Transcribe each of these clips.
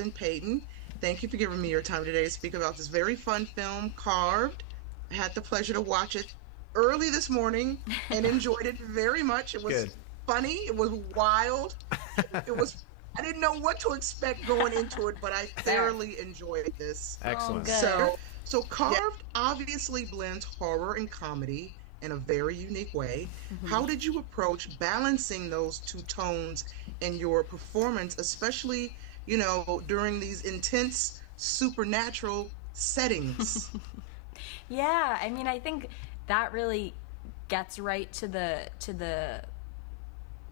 Justin Payton. Thank you for giving me your time today to speak about this very fun film, Carved. I had the pleasure to watch it early this morning and enjoyed it very much. It was Good. funny, it was wild. It was I didn't know what to expect going into it, but I thoroughly enjoyed this. Excellent. good. So Carved obviously blends horror and comedy in a very unique way. How did you approach balancing those two tones in your performance, especially, during these intense supernatural settings? Yeah, I mean, I think that really gets right to the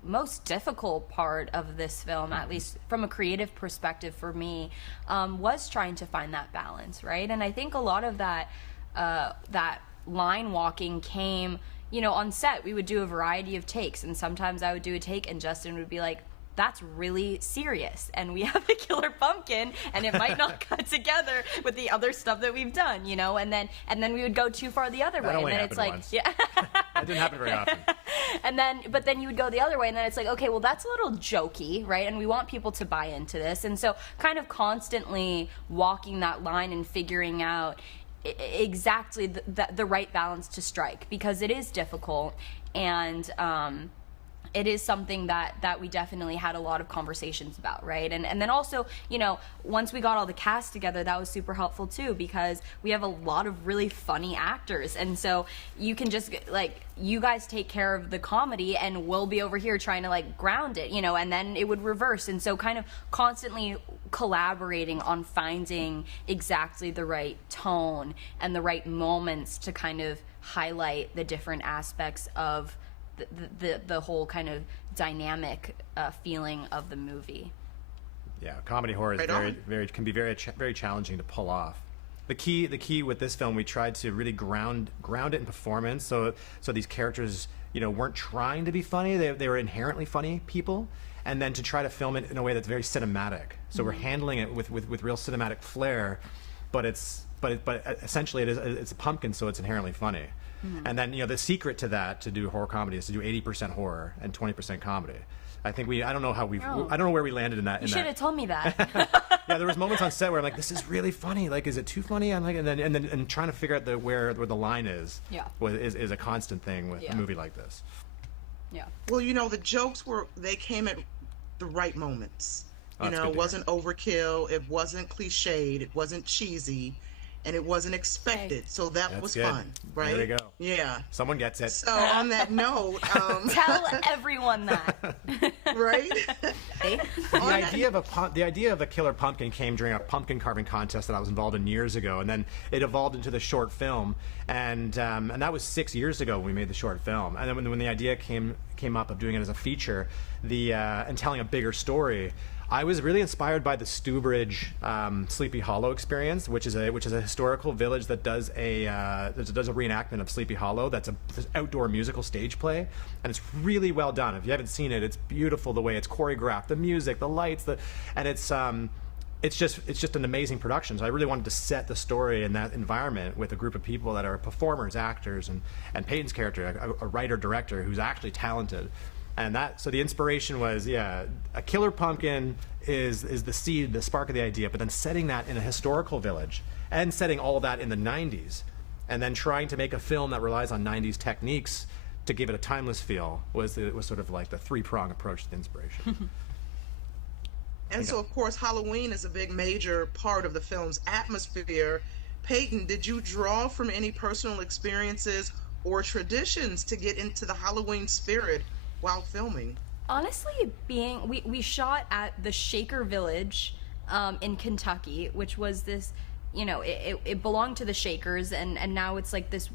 most difficult part of this film, at least from a creative perspective for me, was trying to find that balance, right? And I think a lot of that line walking came, on set. We would do a variety of takes, and sometimes I would do a take, and Justin would be like, "That's really serious, and we have a killer pumpkin, and it might not cut together with the other stuff that we've done, and then we would go too far the other way, only and then it's happened like, once. yeah." That didn't happen very often. But then you would go the other way, and then it's like, okay, well, that's a little jokey, right? And we want people to buy into this. And so kind of constantly walking that line and figuring out exactly the right balance to strike, because it is difficult, and it is something that we definitely had a lot of conversations about, right? And then also, once we got all the cast together, that was super helpful too, because we have a lot of really funny actors, and so you can just, you guys take care of the comedy, and we'll be over here trying to ground it, and then it would reverse. And so kind of constantly collaborating on finding exactly the right tone and the right moments to kind of highlight the different aspects of the whole kind of dynamic feeling of the movie. Yeah, comedy horror is can be very challenging to pull off. The key with this film, we tried to really ground it in performance. So these characters, weren't trying to be funny. They were inherently funny people, and then to try to film it in a way that's very cinematic. So we're handling it with real cinematic flair, but essentially it's a pumpkin, so it's inherently funny. And then the secret to that, to do horror comedy, is to do 80% horror and 20% comedy. I think I don't know where we landed in that. You should have told me that. Yeah, there was moments on set where I'm like, this is really funny. Is it too funny? I'm like, and then trying to figure out where the line is. Yeah. Is a constant thing with a movie like this. Yeah. Well, the jokes they came at the right moments. Oh, It wasn't overkill, it wasn't cliched, it wasn't cheesy, and it wasn't expected. So that was good. fun, right? There you go. Yeah. Someone gets it. So on that note, Tell everyone that. right? The idea of a killer pumpkin came during a pumpkin carving contest that I was involved in years ago, and then it evolved into the short film, and that was 6 years ago when we made the short film. And then when the idea came up of doing it as a feature, and telling a bigger story, I was really inspired by the Stewbridge Sleepy Hollow experience, which is a historical village that does a reenactment of Sleepy Hollow. That's an outdoor musical stage play, and it's really well done. If you haven't seen it, it's beautiful the way it's choreographed, the music, the lights, and it's just an amazing production. So I really wanted to set the story in that environment with a group of people that are performers, actors, and Peyton's character, a writer director who's actually talented. And so the inspiration was, a killer pumpkin is the seed, the spark of the idea, but then setting that in a historical village and setting all of that in the 90s, and then trying to make a film that relies on 90s techniques to give it a timeless feel was sort of like the three-prong approach to the inspiration. And so, of course, Halloween is a big major part of the film's atmosphere. Peyton, did you draw from any personal experiences or traditions to get into the Halloween spirit while filming? Honestly, we shot at the Shaker Village in Kentucky, which was this, it belonged to the Shakers, and now it's like this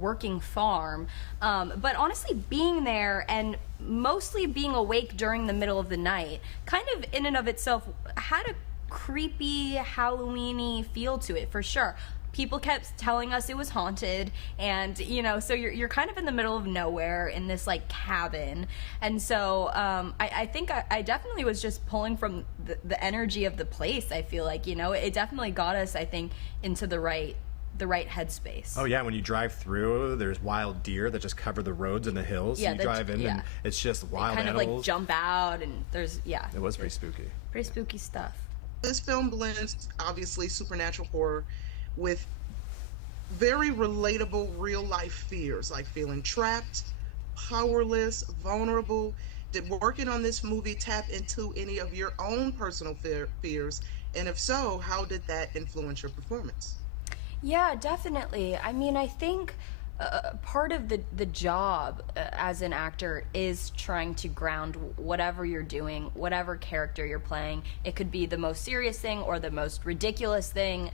working farm. But honestly, being there and mostly being awake during the middle of the night, kind of in and of itself had a creepy Halloween-y feel to it, for sure. People kept telling us it was haunted, and so you're kind of in the middle of nowhere in this cabin, and so I think I definitely was just pulling from the energy of the place. I feel like it definitely got us, I think, into the right headspace. Oh yeah, when you drive through, there's wild deer that just cover the roads and the hills. Yeah, you drive in and it's just wild kind animals. of jump out, and there's It was pretty spooky. Pretty spooky stuff. This film blends obviously supernatural horror with very relatable real life fears like feeling trapped, powerless, vulnerable. Did working on this movie tap into any of your own personal fears? And if so, how did that influence your performance? Yeah, definitely. I mean, I think part of the job as an actor is trying to ground whatever you're doing, whatever character you're playing. It could be the most serious thing or the most ridiculous thing,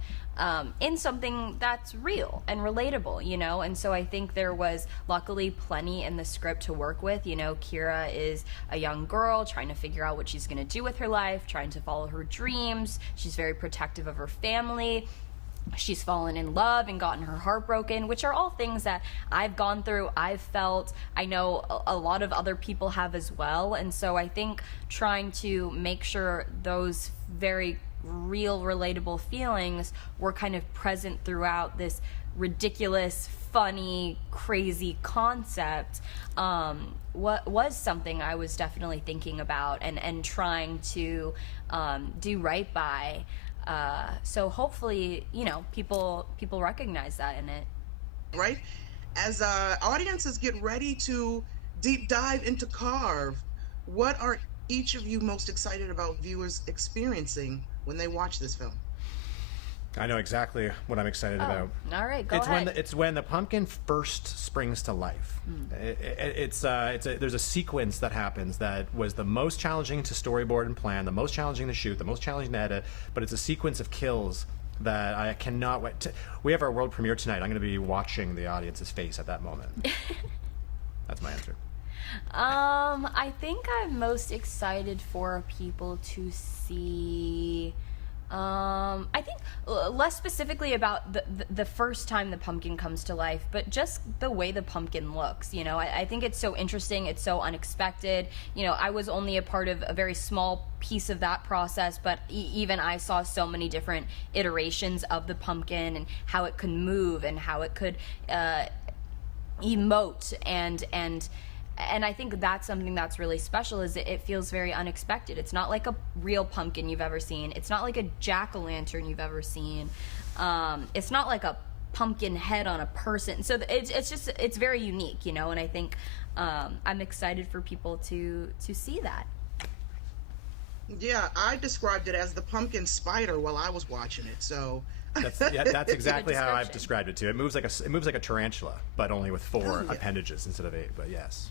in something that's real and relatable, you know? And so I think there was luckily plenty in the script to work with. You know, Kira is a young girl trying to figure out what she's going to do with her life, trying to follow her dreams. She's very protective of her family. She's fallen in love and gotten her heart broken, which are all things that I've gone through, I've felt. I know a lot of other people have as well. And so I think trying to make sure those very real, relatable feelings were kind of present throughout this ridiculous, funny, crazy concept, what was something I was definitely thinking about and trying to do right by. So hopefully, you know, people recognize that in it. Right? As audiences get ready to deep dive into Carve, what are each of you most excited about viewers experiencing when they watch this film? I know exactly what I'm excited about. All right, go It's ahead. it's when the pumpkin first springs to life. There's a sequence that happens that was the most challenging to storyboard and plan, the most challenging to shoot, the most challenging to edit. But it's a sequence of kills that I cannot wait to. We have our world premiere tonight. I'm going to be watching the audience's face at that moment. That's my answer. I think I'm most excited for people to see. I think less specifically about the first time the pumpkin comes to life, but just the way the pumpkin looks. You know, I think it's so interesting. It's so unexpected. You know, I was only a part of a very small piece of that process, but even I saw so many different iterations of the pumpkin and how it could move and how it could emote and I think that's something that's really special is it feels very unexpected. It's not like a real pumpkin you've ever seen. It's not like a jack-o'-lantern you've ever seen. It's not like a pumpkin head on a person. So it's very unique, you know, and I think I'm excited for people to see that. Yeah, I described it as the pumpkin spider while I was watching it. So That's exactly how I've description. described it too. It moves like a tarantula, but only with 4 appendages instead of 8. But yes.